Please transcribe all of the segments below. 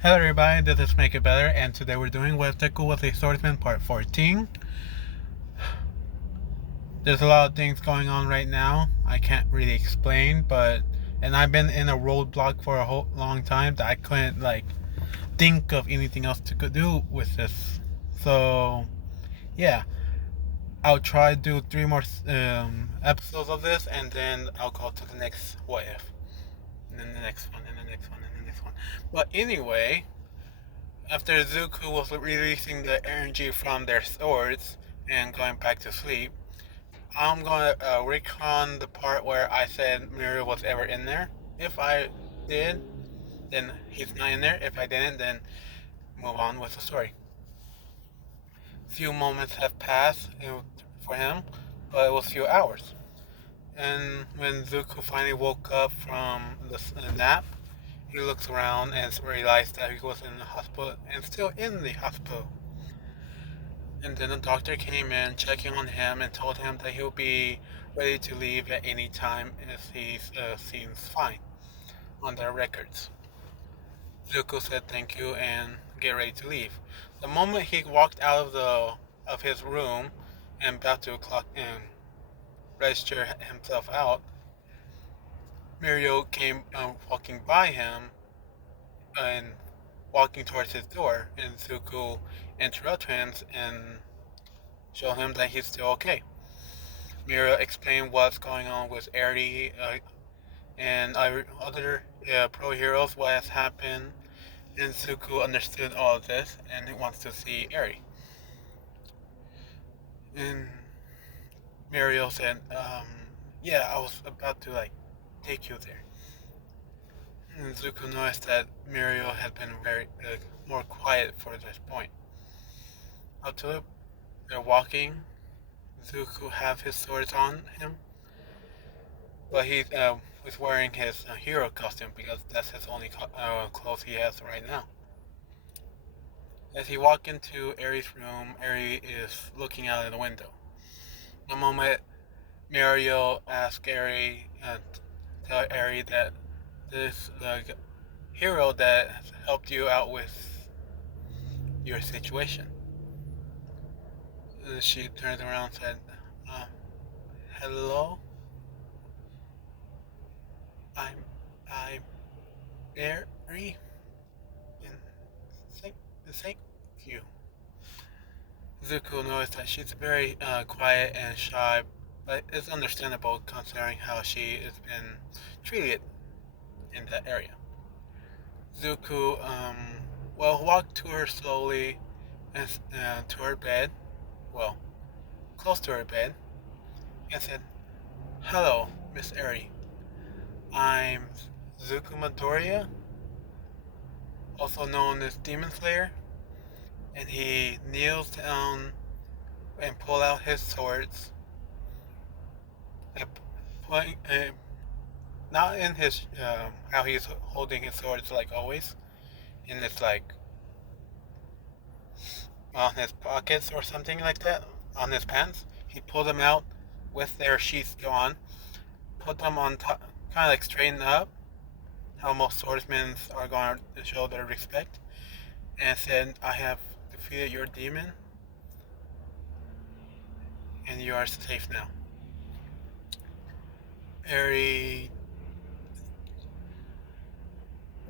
Hello everybody, this is Make It Better, and today we're doing What Deku was a Swordsman Part 14. There's a lot of things going on right now, I can't really explain, and I've been in a roadblock for a whole long time that I couldn't, think of anything else to do with this. So, yeah, I'll try to do 3 more episodes of this, and then I'll go to the next What If. And then the next one, and the next one, and the next one. But anyway, after Zuko was releasing the energy from their swords and going back to sleep, I'm gonna recon the part where I said Muriel was ever in there. If I did, then he's not in there. If I didn't, then move on with the story. Few moments have passed for him, but it was few hours. And when Zuko finally woke up from the nap, he looks around and realized that he was in the hospital and still in the hospital. And then the doctor came in checking on him and told him that he'll be ready to leave at any time as he seems fine on their records. Zuko said thank you and get ready to leave. The moment he walked out of his room and about to clock and register himself out, Muriel came walking by him and walking towards his door, and Zuko interrupted him and showed him that he's still okay. Mira explained what's going on with Eri and other pro heroes, what has happened, and Zuko understood all of this and he wants to see Eri. And Muriel said, yeah, I was about to take you there. And Zuko noticed that Muriel had been very more quiet for this point. Up to they're walking, Zuko have his swords on him, but he was wearing his hero costume because that's his only clothes he has right now. As he walks into Eri's room, Eri is looking out of the window. The moment Muriel asks Eri, tell Eri that this hero that helped you out with your situation. She turned around and said, "Hello, I'm Eri, and thank, thank you." Zuko knows that she's very quiet and shy, but it's understandable considering how she has been treated in that area. Zuko, walked to her slowly and to her bed, well, close to her bed, and said, "Hello, Miss Eri. I'm Zuko Midoriya, also known as Demon Slayer," and he kneels down and pull out his swords, and not in his how he's holding his swords like always, in his on his pockets or something like that, on his pants. He pulled them out with their sheaths on, put them on top, kind of straighten up, how most swordsmen are going to show their respect, and said, "I have defeated your demon, and you are safe now." Eri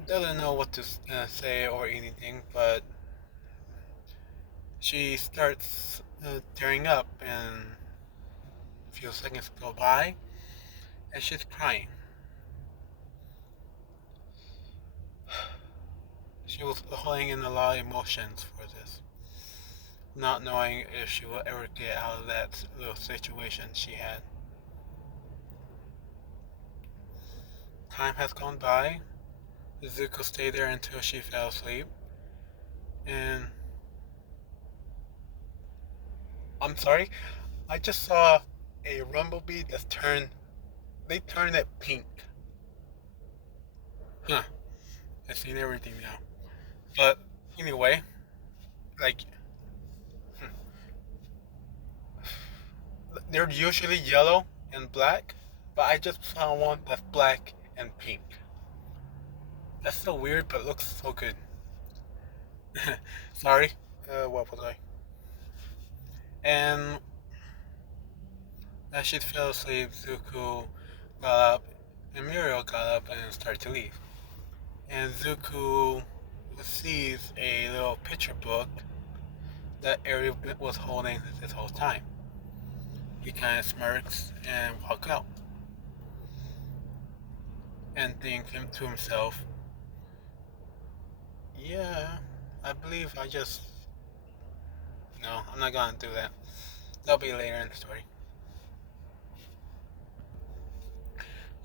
doesn't know what to say or anything, but she starts tearing up, and a few seconds go by, and she's crying. She was holding in a lot of emotions for this, not knowing if she will ever get out of that little situation she had. Time has gone by. Zuko stayed there until she fell asleep, and I'm sorry, I just saw a rumblebee they turned it pink. Huh, I've seen everything now. But anyway, like, they're usually yellow and black, but I just saw one that's black and pink. That's so weird, but looks so good. Sorry. What was I? And as she fell asleep, Zuko got up, and Muriel got up and started to leave. And Zuko sees a little picture book that Ariel was holding this whole time. He kind of smirks and walks out and thinks to himself, yeah, I believe I just. No, I'm not gonna do that. That'll be later in the story.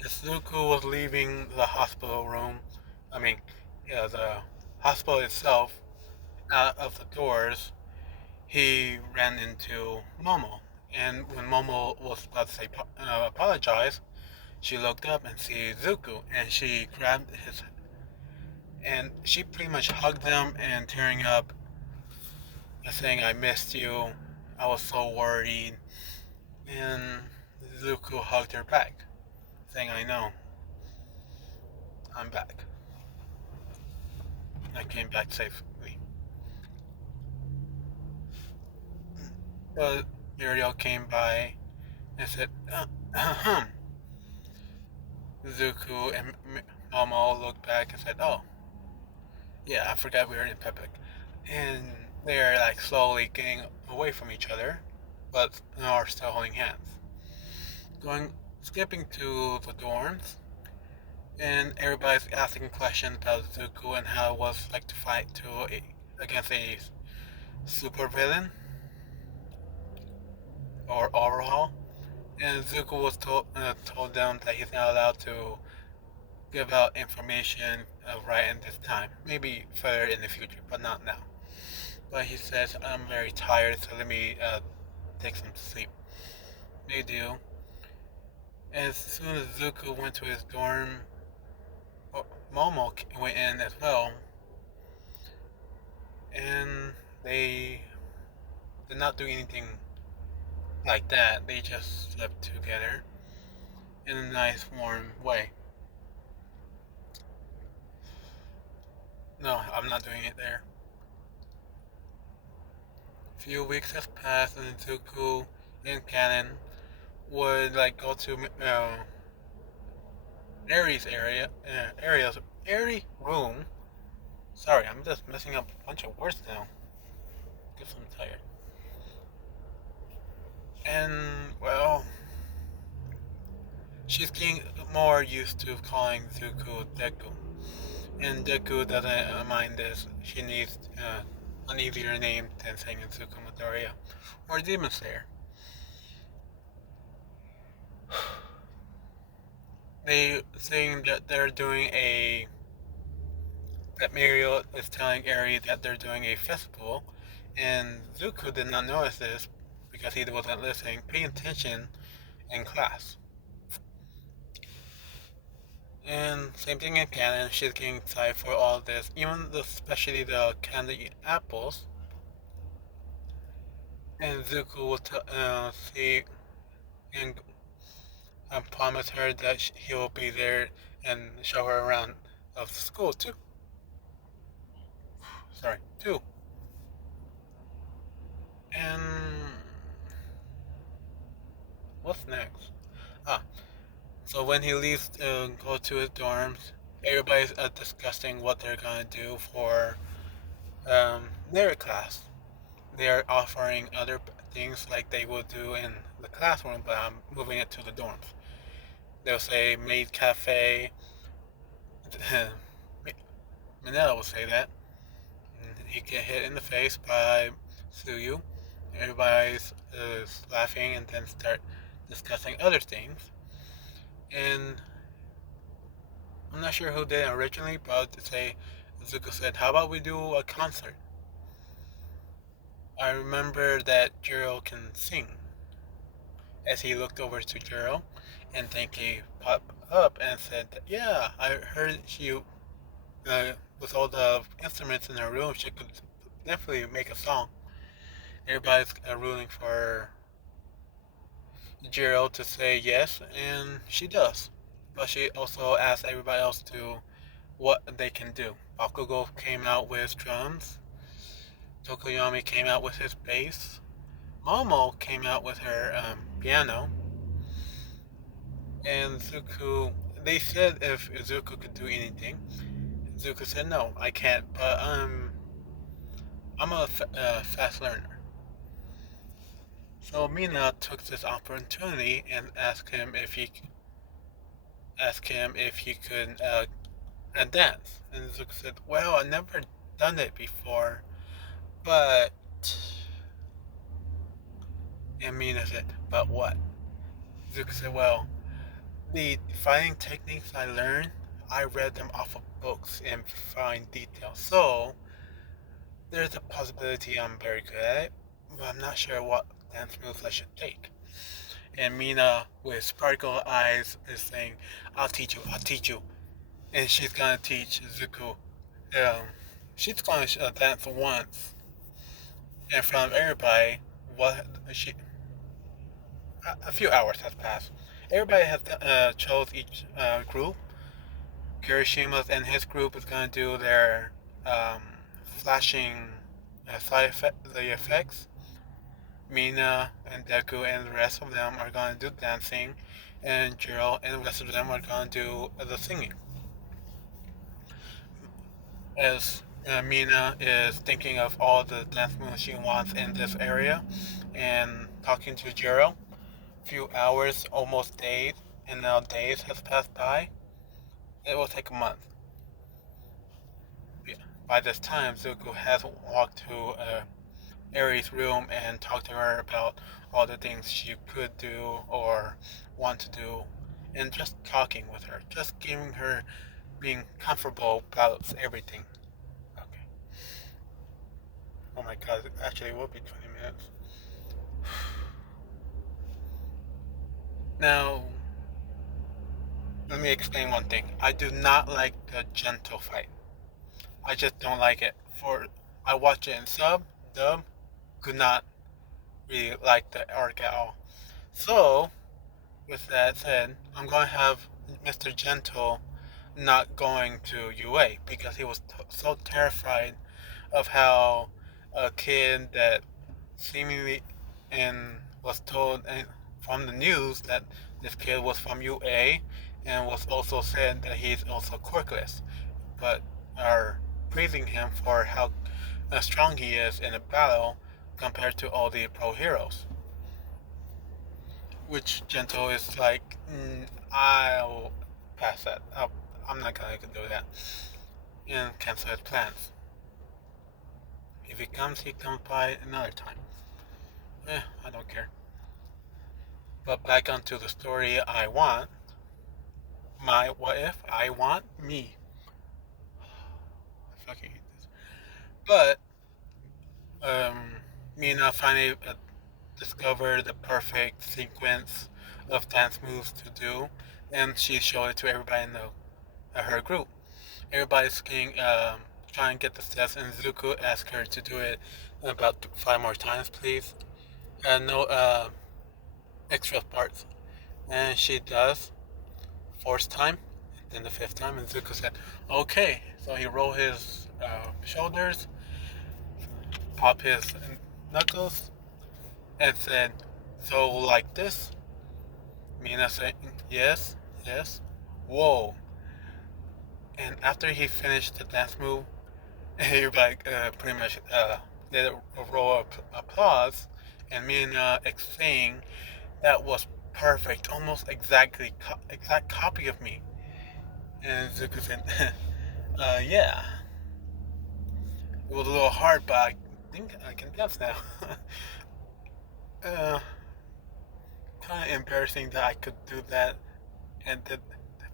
As Zuko was leaving the hospital room, I mean, yeah, the hospital itself, out of the doors, he ran into Momo. And when Momo was about to say apologize, she looked up and see Zuko, and she grabbed his, and she pretty much hugged him and tearing up, saying, "I missed you. I was so worried." And Zuko hugged her back, saying, "I know. I'm back. I came back safely." But Muriel came by and said, Zuko and Momo looked back and said, "Oh, yeah, I forgot we were in Pepik." And they're like slowly getting away from each other, but are still holding hands. Skipping to the dorms, and everybody's asking questions about Zuko and how it was like to fight against a super villain or overhaul. And Zuko was told them that he's not allowed to give out information right in this time. Maybe further in the future, but not now. But he says, "I'm very tired, so let me take some sleep." They do. As soon as Zuko went to his dorm, Momo went in as well, and they did not do anything like that. They just slept together in a nice, warm way. No, I'm not doing it there. A few weeks have passed, and Zuko and Canon would like go to Aries Airy room. Sorry, I'm just messing up a bunch of words now. Guess I'm tired. And well, she's getting more used to calling Zuko Deku. And Deku doesn't mind this. She needs an easier name than saying Zuko Midoriya or Demon Slayer. They saying that they're doing a that Muriel is telling Eri that they're doing a festival, and Zuko did not notice this because he wasn't listening, paying attention in class. And same thing in canon, she's getting excited for all this, especially the candy apples. And Zuko will see and promise her that he will be there and show her around of the school too. Sorry, too. And what's next? Ah, so when he leaves to go to his dorms, everybody's discussing what they're gonna do for their class. They're offering other things like they would do in the classroom, but I'm moving it to the dorms. They'll say maid cafe. Manila will say that. He get hit in the face by Suyu. Everybody's laughing and then start discussing other things. And I'm not sure who did it originally, but I'll just say Zuko said, "How about we do a concert?" I remember that Jiro can sing. As he looked over to Jiro, and then he popped up and said, "Yeah, I heard you with all the instruments in her room, she could definitely make a song." Everybody's rooting for Jiro to say yes, and she does. But she also asks everybody else to what they can do. Bakugo came out with drums, Tokoyami came out with his bass. Momo came out with her piano. And Zuko, they said if Zuko could do anything. Zuko said, no, I can't, but I'm a fast learner. So Mina took this opportunity and asked him if he could dance. And Zuko said, well, I never done it before, but. And Mina said, but what? Zuko said, well, the fighting techniques I learned, I read them off of books in fine detail. So there's a possibility I'm very good at it, but I'm not sure what dance moves I should take. And Mina, with sparkle eyes, is saying, I'll teach you, I'll teach you. And she's gonna teach Zuko. Um, she's gonna dance once in front of everybody. What she? A few hours has passed. Everybody has chose each group. Kirishima's and his group is gonna do their um, flashing the effects. Mina and Deku and the rest of them are gonna do dancing, and Jiro and the rest of them are gonna do the singing. As Mina is thinking of all the dance moves she wants in this area, and talking to Jiro, few hours, almost days, and now days has passed by. It will take a month. By this time, Zuko has walked to Aries' room and talked to her about all the things she could do or want to do, and just talking with her, just giving her being comfortable about everything. Okay. Oh my god, actually it will be 20 minutes. Now, let me explain one thing. I do not like the gentle fight. I just don't like it. I watch it in dub, could not really like the arc at all. So, with that said, I'm going to have Mr. Gentle not going to UA because he was so terrified of how a kid that seemingly and was told from the news that this kid was from UA and was also said that he's also quirkless, but are praising him for how strong he is in a battle compared to all the pro heroes. Which Gentle is like, I'll pass that. I'm not gonna do that. And cancel his plans. If he comes by another time. I don't care. But back onto the story I want. My what if? I want me. I fucking hate this. But, um, Mina finally discovered the perfect sequence of dance moves to do, and she showed it to everybody in her group. Everybody's trying to get the steps, and Zuko asked her to do it about 5 more times, please. No extra parts. And she does, 4th time, then the 5th time, and Zuko said, okay. So he rolled his shoulders, popped his knuckles, and said, so like this? Mina said, yes, yes. Whoa. And after he finished the dance move, everybody pretty much did a roll of applause, and Mina saying that was perfect, almost exact copy of me. And Zuko said, yeah. It was a little hard, but I think I can dance now. uh, Kind of embarrassing that I could do that and that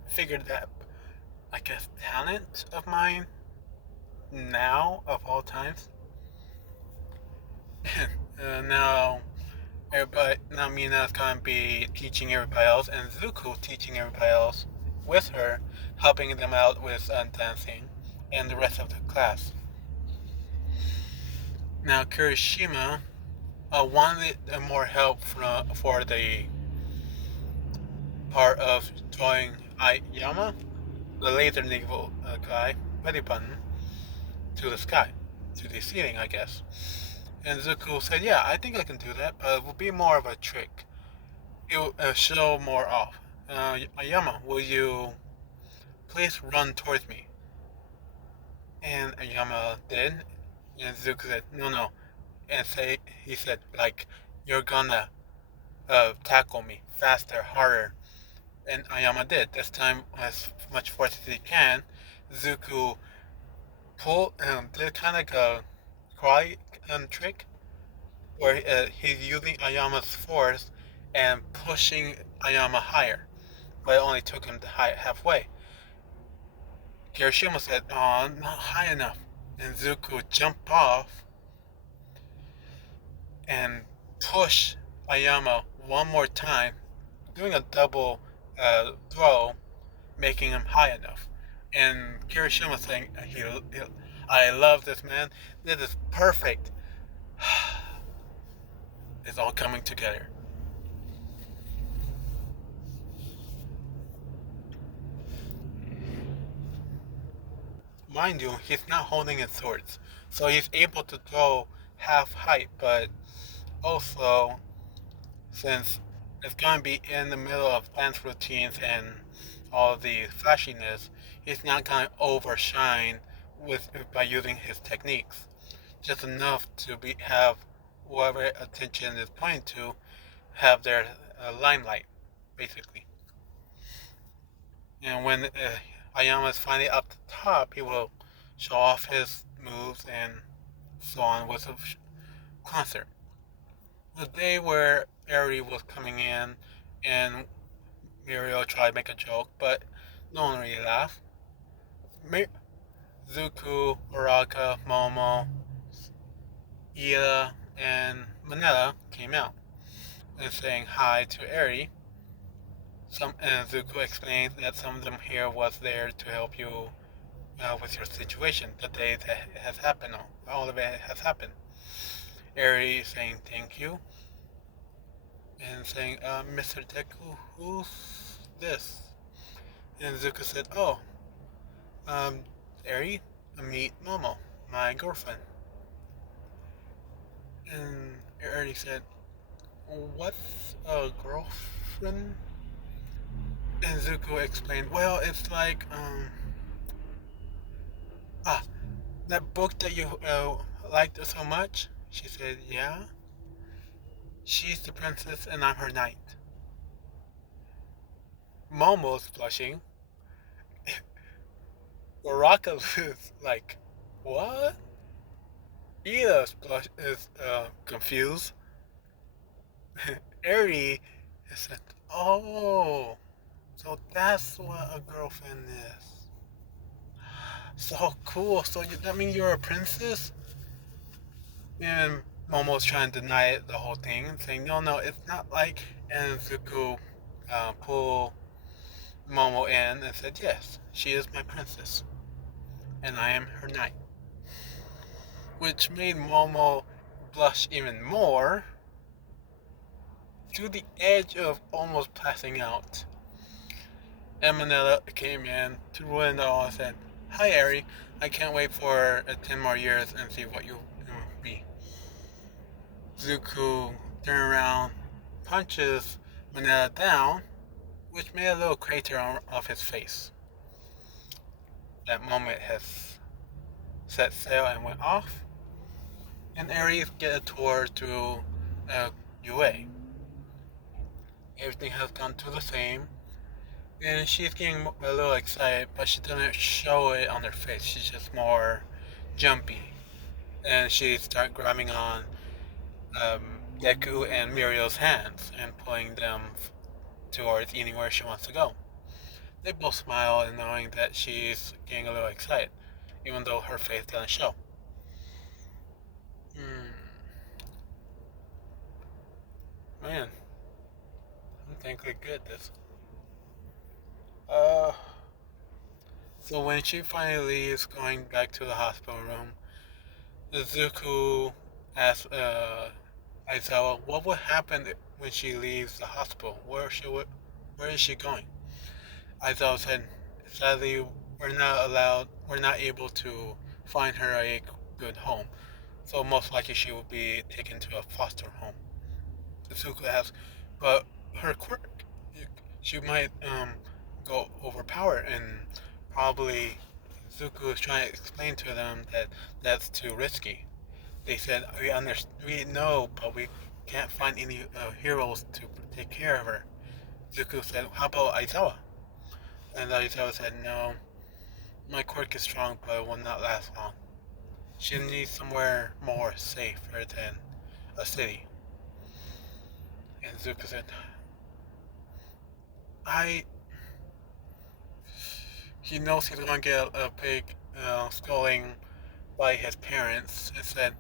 figured that, I guess, talent of mine now of all times. Now now Mina's gonna be teaching everybody else, and Zuko teaching everybody else with her, helping them out with dancing, and the rest of the class. Now Kirishima wanted more help for the part of drawing Aiyama, the laser naval guy, belly button, to the sky. to the ceiling, I guess. And Zuko said, "Yeah, I think I can do that, but it will be more of a trick. It will show more off. Ayama, will you please run towards me?" And Ayama did, and Zuko said, "No, no," and he said, like, "You're gonna tackle me faster, harder." And Ayama did. This time, as much force as he can, Zuko pulled did kind of like a cry trick where he's using Ayama's force and pushing Ayama higher, but it only took him to halfway. Kirishima said, "Oh, not high enough," and Zuko jumped off and pushed Ayama one more time, doing a double throw, making him high enough. And Kirishima saying, "I love this, man. This is perfect." It's all coming together. Mind you, he's not holding his swords, so he's able to throw half height, but also, since it's going to be in the middle of dance routines and all the flashiness, he's not going to overshine by using his techniques. Just enough to have whoever attention is pointing to have their limelight, basically. And when Ayama is finally up the top, he will show off his moves and so on with the concert. The day where Eri was coming in and Muriel tried to make a joke, but no one really laughed. Zuko, Uraka, Momo, Ida, and Manila came out and saying hi to Eri. And Zuko explained that some of them here was there to help you with your situation. The day that has happened, all of it has happened. Eri saying thank you and saying, "Mr. Deku, who's this?" And Zuko said, "Oh, um, Eri, meet Momo, my girlfriend." And Eri said, "What's a girlfriend?" And Zuko explained, "Well, it's like, ah, that book that you liked so much." She said, "Yeah." "She's the princess and I'm her knight." Momo's blushing. Baraka is like, "What?" Ida's is confused. Eri said, "Oh, so that's what a girlfriend is. So cool. So that means you're a princess?" And Momo's trying to deny it, the whole thing, and saying, "No, no, it's not like." And Zuko pulled Momo in and said, "Yes, she is my princess, and I am her knight." Which made Momo blush even more, to the edge of almost passing out. And Manila came in to ruin it all and said, "Hi, Eri. I can't wait for 10 more years and see what you be." Zuko turned around, punches Manila down, which made a little crater of his face. That moment has set sail and went off, and Aries get a tour to UA. Everything has gone to the same, and she's getting a little excited, but she doesn't show it on her face. She's just more jumpy, and she starts grabbing on Deku and Muriel's hands and pulling them towards anywhere she wants to go. They both smile and knowing that she's getting a little excited, even though her face doesn't show. Hmm, man, I'm thankfully good at this. Uh, so when she finally is going back to the hospital room, Izuku asks Aizawa what would happen when she leaves the hospital. Where is she going? Aizawa said, "Sadly, we're not able to find her a good home. So most likely she will be taken to a foster home. Zuko asks, but her quirk, she might go overpowered, and probably Zuko is trying to explain to them that that's too risky. They said, we know, but we can't find any heroes to take care of her. Zuko said, how about Aizawa? And Aizawa said, no, my quirk is strong, but it will not last long. She needs somewhere more safer than a city. And Zuko said, I. He knows he's going to get a big scolding by his parents, and said,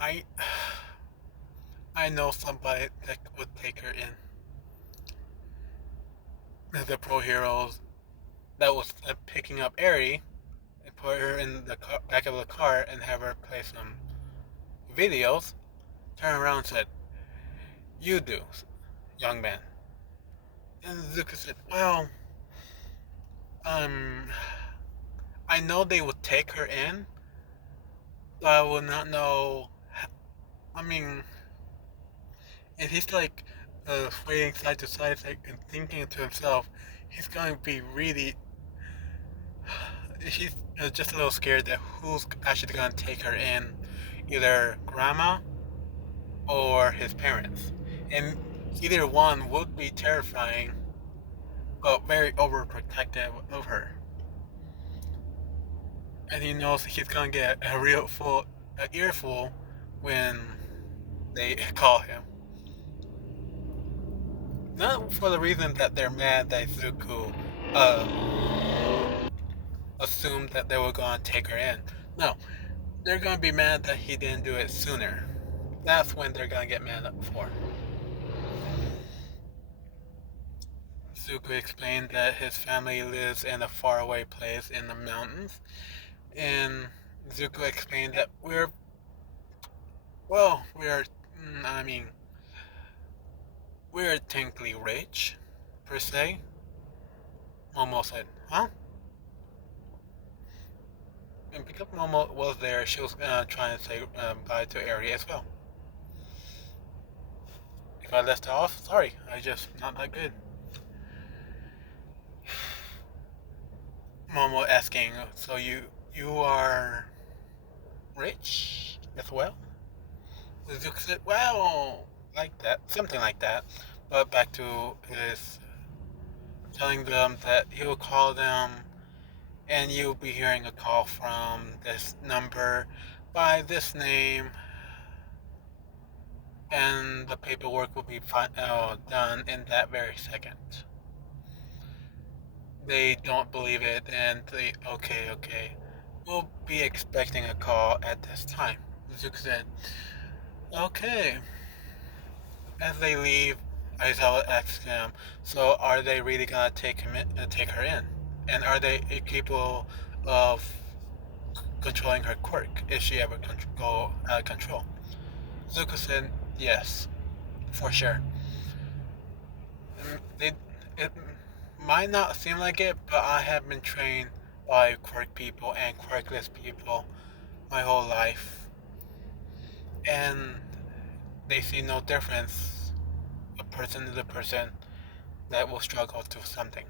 I. I know somebody that would take her in. The pro heroes that was picking up Eri and put her in the back of the car and have her play some videos, turned around and said, you do, young man. And Zuko said, well, um, I know they would take her in, but I will not know. I mean, and he's like swaying side to side and thinking to himself, he's going to be really. He's just a little scared that who's actually going to take her in, either grandma or his parents. And either one would be terrifying, but very overprotective of her. And he knows he's gonna get a an earful when they call him. Not for the reason that they're mad that Zuko assumed that they were gonna take her in. No, they're gonna be mad that he didn't do it sooner. That's when they're gonna get mad for. Zuko explained that his family lives in a faraway place in the mountains, and Zuko explained that I mean, we're technically rich, per se. Momo said, huh? And because Momo was there, she was trying to say bye to Eri as well. If I left her off, sorry, I just not that good. Momo asking, so you are rich as well? Zuko said, well, like that, something like that. But back to his telling them that he will call them and you'll be hearing a call from this number by this name, and the paperwork will be done in that very second. They don't believe it, and they, okay, we'll be expecting a call at this time. Zuko said, okay. As they leave, Aizawa asks him, so are they really gonna take her in? And are they capable of controlling her quirk if she ever go out of control? Zuko said, yes, for sure. It might not seem like it, but I have been trained by quirk people and quirkless people my whole life. And they see no difference. A person is a person that will struggle to something.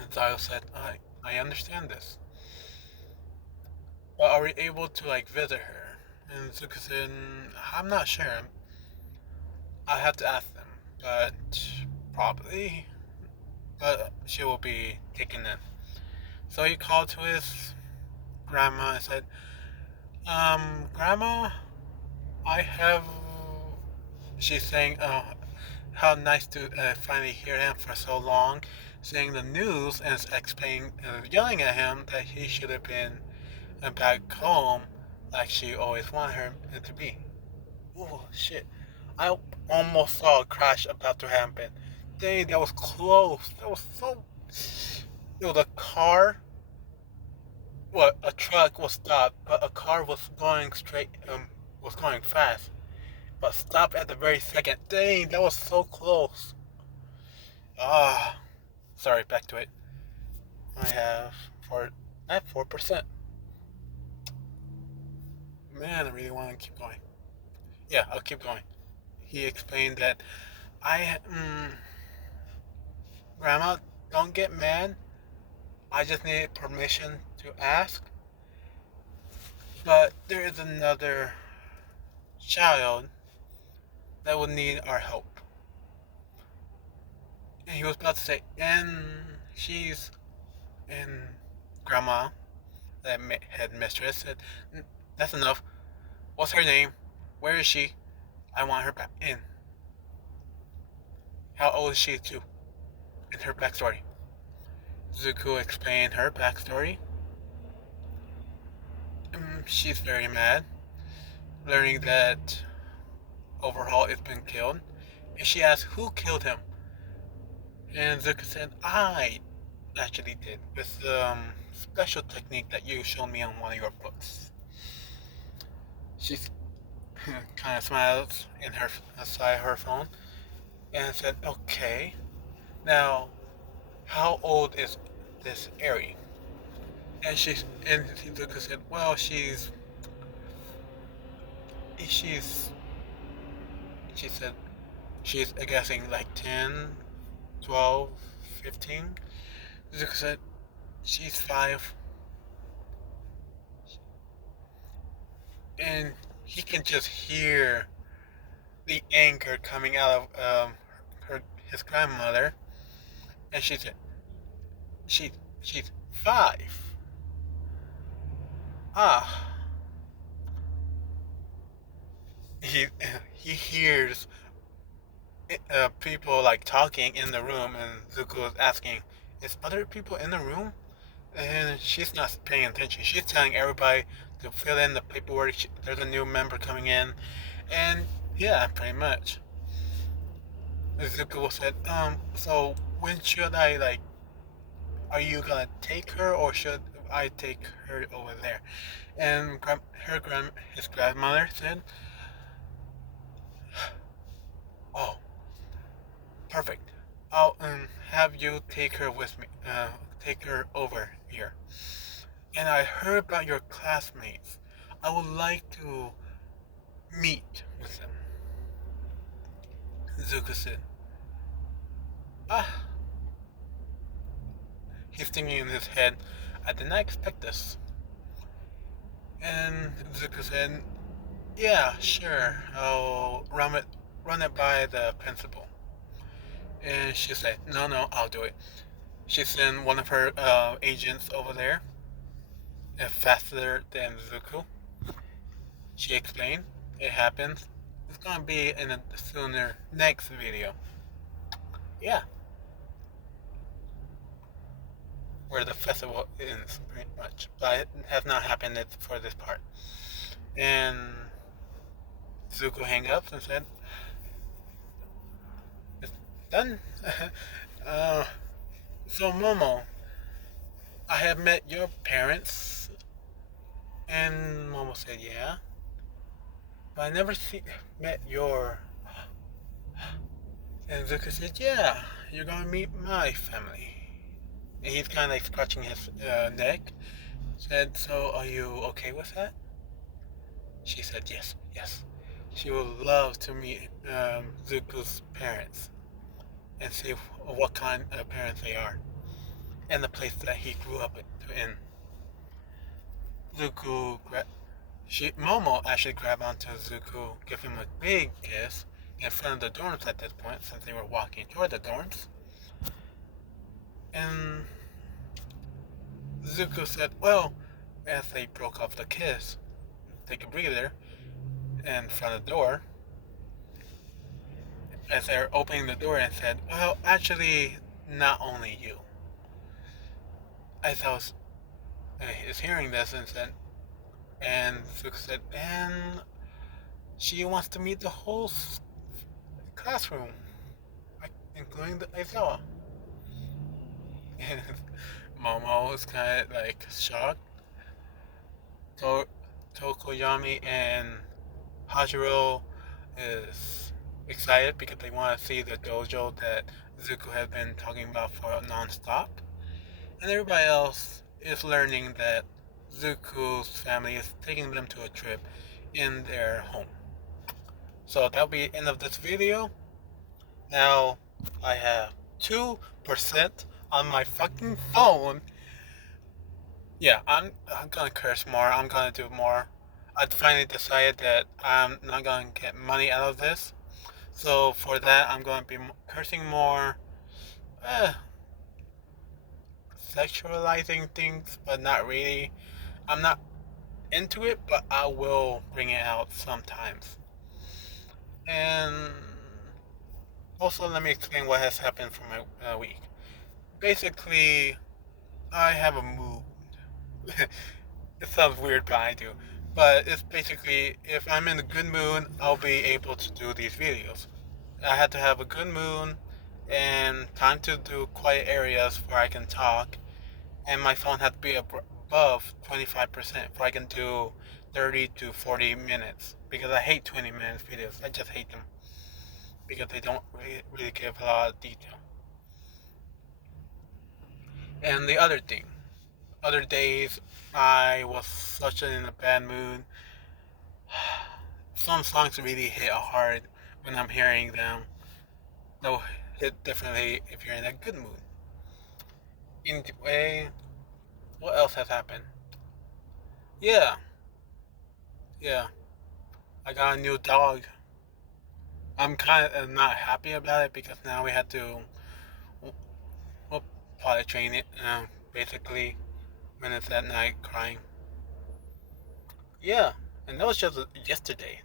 And Zio said, I understand this. But are we able to visit her? And Zuko said, I'm not sure. I have to ask them, but probably. But she will be taken in. So he called to his grandma and said, Grandma, I have. She's saying, how nice to finally hear him for so long, saying the news and explaining, yelling at him that he should have been back home like she always wanted her to be. Oh, shit. I almost saw a crash about to happen. Dang, that was close. That was so. It was a car. Well, a truck was stopped, but a car was going straight, was going fast. But stopped at the very second. Dang, that was so close. Ah, sorry, back to it. I have 4%. Man, I really want to keep going. Yeah, I'll keep going. He explained that Grandma, don't get mad. I just needed permission to ask. But there is another child that will need our help. And he was about to say, and she's in Grandma, the headmistress, said, that's enough. What's her name? Where is she? I want her back in. How old is she too? And her backstory. Zuko explained her backstory. She's very mad, learning that Overhaul has been killed. And she asked who killed him. And Zuko said, I actually did, with special technique that you showed me on one of your books. She kind of smiles in her aside her phone and said, okay, now how old is this Aerie? And Zuko said, well, she's she said she's guessing like 10, 12, 15. Zuko said she's 5. And he can just hear the anger coming out of his grandmother. And she said, she's 5. Ah. He he hears people like talking in the room, and Zuko is asking, "Is other people in the room?" And she's not paying attention. She's telling everybody to fill in the paperwork. There's a new member coming in, and yeah, pretty much. Zuko said, so when should I like? Are you gonna take her, or should I take her over there? And his grandmother said, "Oh, perfect. I'll have you take her with me. Take her over here. And I heard about your classmates. I would like to meet with them." Zuko said, "Ah." He's thinking in his head, "I did not expect this." And Zuko said, "Yeah, sure. I'll run it by the principal." And she said, "No, no, I'll do it." She sent one of her agents over there, faster than Zuko. She explained, it happens. It's gonna be in a sooner next video. Yeah, where the festival ends, pretty much. But it has not happened for this part. And Zuko hang up and said, "It's done." uh, so Momo, I have met your parents. And Momo said, yeah. But I never met your... And Zuko said, yeah, you're gonna meet my family. And he's kind of like scratching his neck. Said, so are you okay with that? She said, yes, yes. She would love to meet Zuko's parents and see what kind of parents they are and the place that he grew up in. Momo actually grabbed onto Zuko, give him a big kiss in front of the dorms at this point, since they were walking toward the dorms. And Zuko said, well, as they broke off the kiss, take a breather in front of the door, as they were opening the door, and said, well, actually, not only you. As I was hearing this, and Zuko said, and she wants to meet the whole classroom, including the Aizawa. And Momo was kind of like shocked. Tokoyami and Hajiro is excited because they want to see the dojo that Zuko has been talking about for non-stop. And everybody else is learning that Zuko's family is taking them to a trip in their home. So that'll be the end of this video. Now I have 2% on my fucking phone. Yeah, I'm gonna curse more. I'm gonna do more. I finally decided that I'm not gonna get money out of this. So for that, I'm gonna be cursing more, eh, sexualizing things, but not really. I'm not into it, but I will bring it out sometimes. And also, let me explain what has happened for my week. Basically, I have a mood. It sounds weird, but I do. But it's basically, if I'm in a good mood, I'll be able to do these videos. I had to have a good mood and time to do quiet areas where I can talk, and my phone had to be above 25% where I can do 30 to 40 minutes, because I hate 20 minutes videos. I just hate them because they don't really give a lot of detail. And the other thing, other days I was such in a bad mood. Some songs really hit hard when I'm hearing them. They'll hit differently if you're in a good mood. Anyway, what else has happened? Yeah, yeah. I got a new dog. I'm kind of not happy about it because now we had to, well, potty train it, basically, when it's at night crying. Yeah, and that was just yesterday.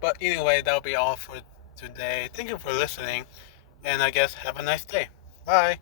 But anyway, that'll be all for today. Thank you for listening, and I guess have a nice day. Bye.